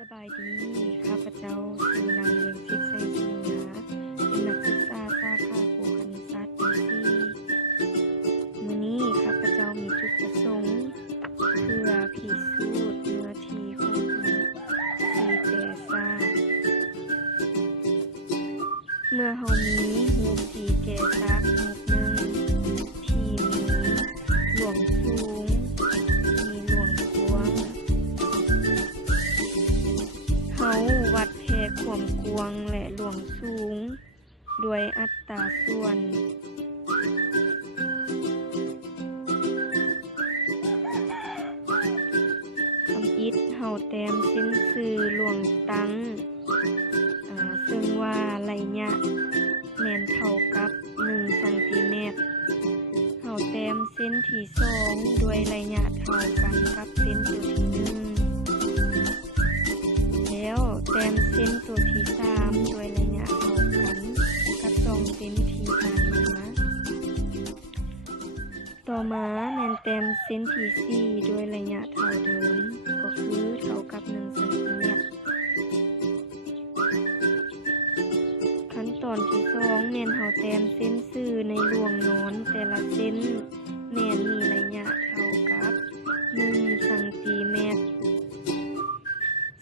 สบายดีข้าพเจ้าชื่อนางเลี้ยงทิพย์ไซจินยาเป็นนักศึกษาสาขาครูคณิตศาสตร์ปี4มื้อนี้ข้าพเจ้ามีจุดประสงค์เพื่อพิสูจน์เนื้อที่ของรูปสี่แก่ซ่าเมื่อเฮามีรูปสี่แก่ซ่ารูปหนึ่งที่มีหลวงสูงมีหลวงกว้างเฮาวัดแค่ความกว้างและหลวงสูงด้วยอัตราส่วนทำอิฐเฮาแต้มเส้นสื่อหลวงตังซึ่งว่าระยะแม่นเท่ากับ1 ซม. เฮาแต้มเส้นที่2ด้วยระยะเท่ากันกับเส้นตัวที่1แล้วแต้มเส้นตัวที่3ด้วยระยะเท่ากันกับ2เส้นที่ผ่านมาต่อมาแม่นแต้มเส้นที่4ด้วยระยะเท่าเดิมก็คือเท่ากับ1 ซม. ขั้นตอนที่2แม่นเฮาแต้มเส้นสื่อในหลวงนอนแต่ละเส้นแม่นมีระยะเท่ากับ1 ซม.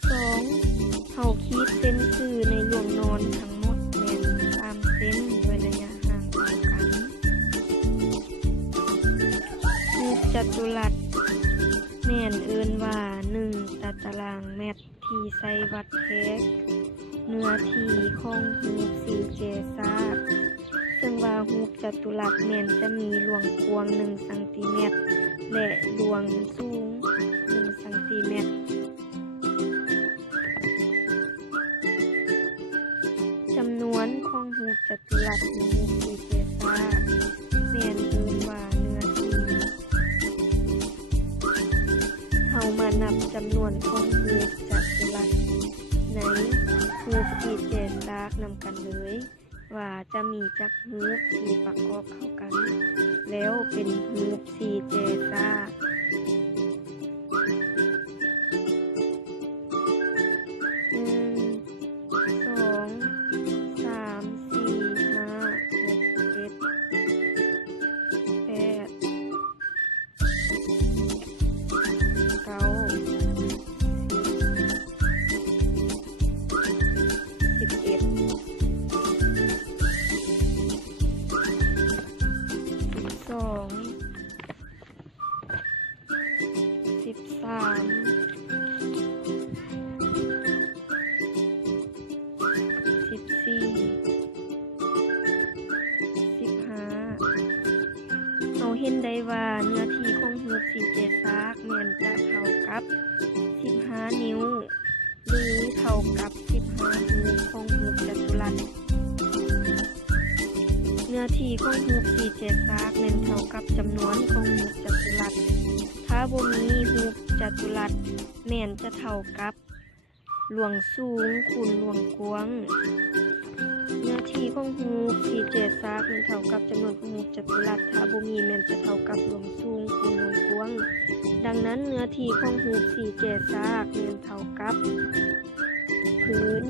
2เฮาขีดเส้นสื่อในหลวงนอนทั้งหมดแม่น3เส้นด้วยระยะห่างเท่ากันรูปจัตุรัสแม่นเอิ้นว่า1 ตารางเมตรที่ใช้วัดแทกเนื้อที่ของรูปสี่แก่ซ่าซึ่งว่ารูปจัตุรัสแม่นจะมีหลวงกว้าง1 ซม. และหลวงสูง1 ซม. จำนวนของรูปจัตุรัสในรูปสี่แก่ซ่าแม่นเอิ้นว่าเนื้อที่เฮามานับจำนวนของรูปจัตุรัสในรูปสี่แก่ซ่านำกันเลยว่าจะมีจักรูปที่ประกอบเข้ากันแล้วเป็นรูปสี่แก่ซ่าเห็นได้ว่าเนื้อที่ของรูปสี่แก่ซ่าแม่นจะเท่ากับ15 นิ้วหรือเท่ากับ15รูปของรูปจัตุรัสเนื้อที่ของรูปสี่แก่ซ่าแม่นเท่ากับจำนวนของรูปจัตุรัสถ้าบ่มีรูปจัตุรัสแม่นจะเท่ากับหลวงสูงคูณหลวงกว้างเนื้อที่ของรูปสี่แก่ซ่าแม่นเท่ากับจำนวนของรูปจัตุรัสถ้าบ่มีแม่นจะเท่ากับหลวงสูงคูณหลวงกว้างดังนั้นเนื้อที่ของรูปสี่แก่ซ่าแม่นเท่ากับพื้น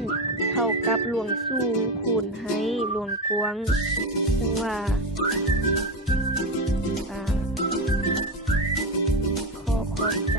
เท่ากับหลวงสูงคูณให้หลวงกว้างซึ่งว่าข้อเข้าใจ